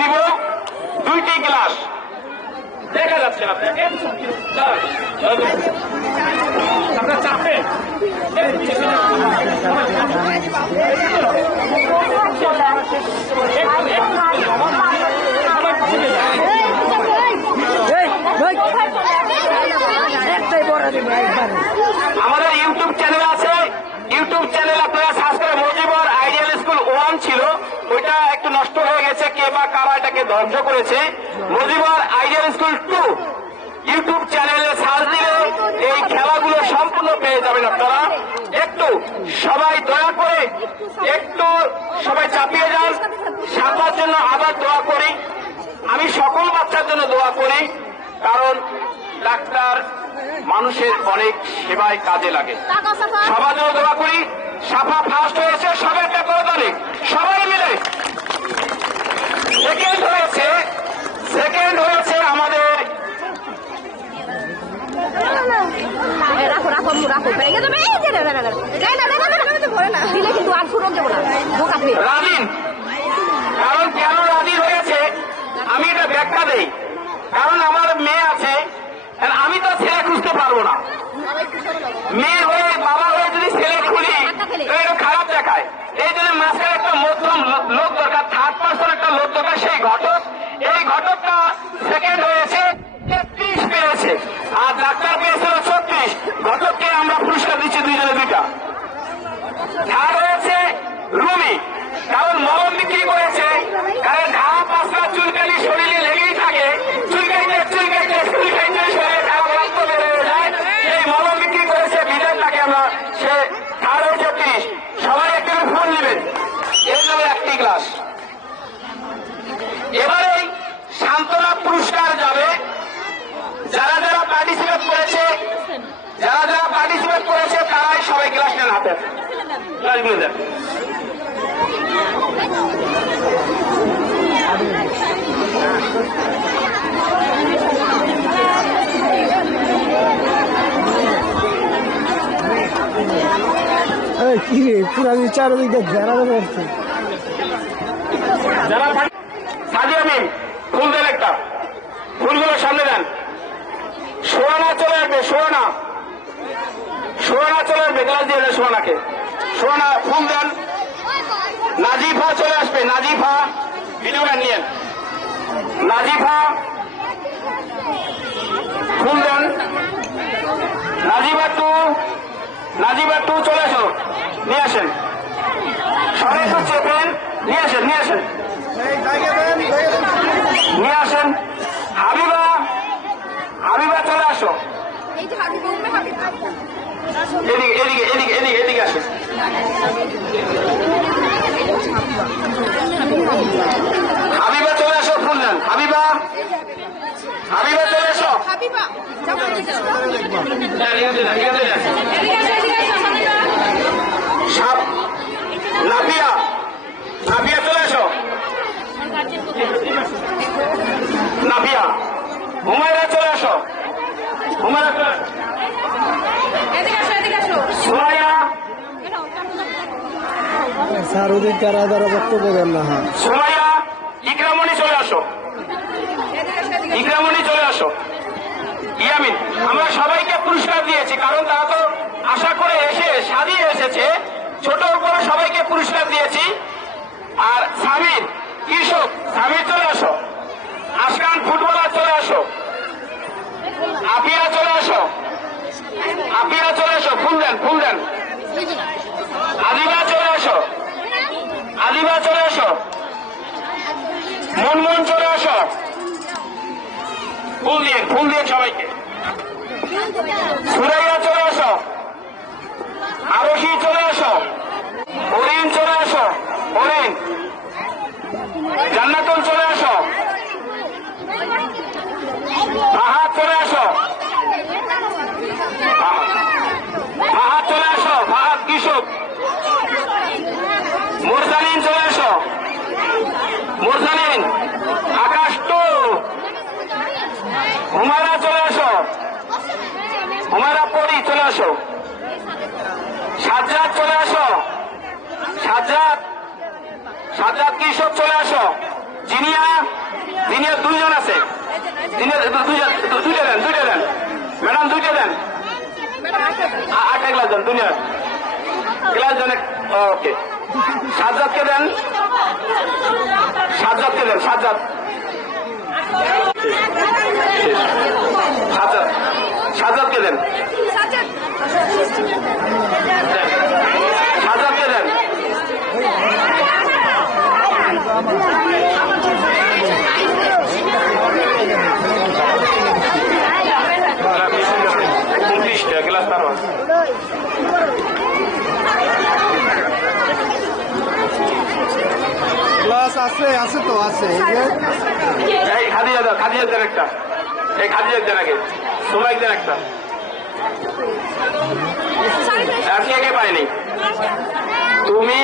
দিব 2টি গ্লাস। দেখা যাচ্ছে না আপনার চাপে আমাদের ইউটিউব চ্যানেল আছে, ইউটিউব চ্যানেল আপনারা সাবস্ক্রাইব। মজিবর আইডিয়াল স্কুল 1 ছিল, ওইটা একটু নষ্ট হয়ে গেছে, কে বা কারা এটাকে ধ্বংস করেছে। মজিবর আইডিয়াল স্কুল 2 ইউটিউব চ্যানেলে সার্চ দিলে এই খেলাগুলো সম্পূর্ণ পেয়ে যাবেন আপনারা। একটু সবাই দয়া করে একটু সবাই চাপিয়ে যান। সাপার জন্য আবার দোয়া করি, আমি সকল বাচ্চার জন্য দোয়া করি, কারণ ডাক্তার মানুষের অনেক সেবায় কাজে লাগে। সবার জন্য দোয়া করি। সাফা ফার্স্ট হয়েছে, সবাই একটা করে তারিখ সবাই মিলে। সেকেন্ড হয়েছে আমাদের রাজিন। কারণ কেন রাজিন হয়েছে আমি এটা ব্যাখ্যা দেই। কারণ আমার মেয়ে আছে, আমি তো ছেলে খুঁজতে পারবো না। মেয়ে হয়ে বাবা হয়ে যদি ছেলে খুলি এটা খারাপ দেখায়। এই জন্য মাঝখানে একটা মধ্যম লোক দরকার, থার্ড পার্সন একটা লোক দরকার, সেই ঘটক। এই ঘটকটা সেকেন্ড হয়েছে, 33 পেয়েছে, আর ডাক্তার পেয়েছিল 36। ঘটককে আমরা পুরস্কার দিচ্ছি 2 জনে 2টা। থার্ড হয়েছে রুমি, কারণ মলম বিক্রি করেছে, কারণ ঘা পাশা চুলকানি শরীরে লেগেই থাকে, চুলকাইতে শরীরে খারাপ রক্ত বের হয়ে যায়, এই মলম বিক্রি করেছে, বিধানটাকে আমরা সে থার্ড হয়েছে 30। সবাই একটু ফোন নেবেন, এর জন্য 1টি গ্লাস। এবারে সান্ত্বনা পুরস্কার যাবে যারা যারা পার্টিসিপেট করেছে, তারাই সবাই গ্লাস নেন হাতে, গ্লাসগুলো দেন। কি রে পুরো আমি চারদিকে ঘেরা করছে। সাজিয়ামিন ফুল দেন, একটা ফুলগুলো সামনে দেন। সোয়ানা চলে আসবে, সোয়ানা চলে আসবে, গ্লাস দিয়ে দেন সোয়ানাকে। সোয়ানা ফুল দেন। নাজিফা চলে আসবে, নাজিফা ভিডিওটা নিয়েন। নাজিফা ফুল দেন। নাজিফা টু চলে আসো, নিয়ে আসেন। সবাই একটু চেপেন, নিয়ে আসেন। হাবিবা চলে আসো, এদিকে আসো। হাবিবা চলে আসো, ফুল দেন। হাবিবা চলে আসো। নাফিয়া চলে আসো। নাফিয়া। হুমায়রা চলে আসো। সুমাইয়া। স্যার ওদের যারা বক্তব্য দেন না। হ্যাঁ সুমাইয়া। ইকরামণি চলে আসো। ইয়ামিন। আমরা সবাইকে পুরস্কার দিয়েছি, কারণ তারা তো আশা করে সাজিয়ে এসেছে। ছোট বড় সবাইকে পুরস্কার দিয়েছি। আর সামির কৃষক, চলে আসো। আশকান ফুটবলার চলে আসো। আপিয়া চলে আসো। ফুল দেন। আদিবা চলে আসো। মনমন চলে আসো। ফুল দিয়ে সবাইকে। সুরাইয়া চলে আসো। আরশি চলে আসো। অরিন চলে আসো। জান্নাতুল চলে আসো। ফাহাদ চলে আসো। ফাহাদ কৃষক। মুরসালিন চলে আসো। আকাশ টু। হুমায়রা চলে আসো। পরি চলে আসো। সাজ্জাদ চলে আসো। সাজ্জাদ কৃষক চলে আসো। জিনিয়া জিনিয়া দুইজন আছে, জিনিয়া দুইটা দেন ম্যাডাম, দুইটা দেন, 8টা গ্লাস দেন, দুনিয়া গ্লাস দেন। ওকে, সাজ্জাদকে দেন, সাজ্জাদকে দেন, সাজ্জাদ সাজ্জাদকে দেন, সাজ্জাদকে দেন। গ্লাস তারপর ক্লাস আছে তো আছে এই যে এই খাদিজা দাও, খাদিজা দেন একটা, এই খাদিজা দেন আগে, সুমাইক দেন একটা, আর কে কে পায়নি তুমি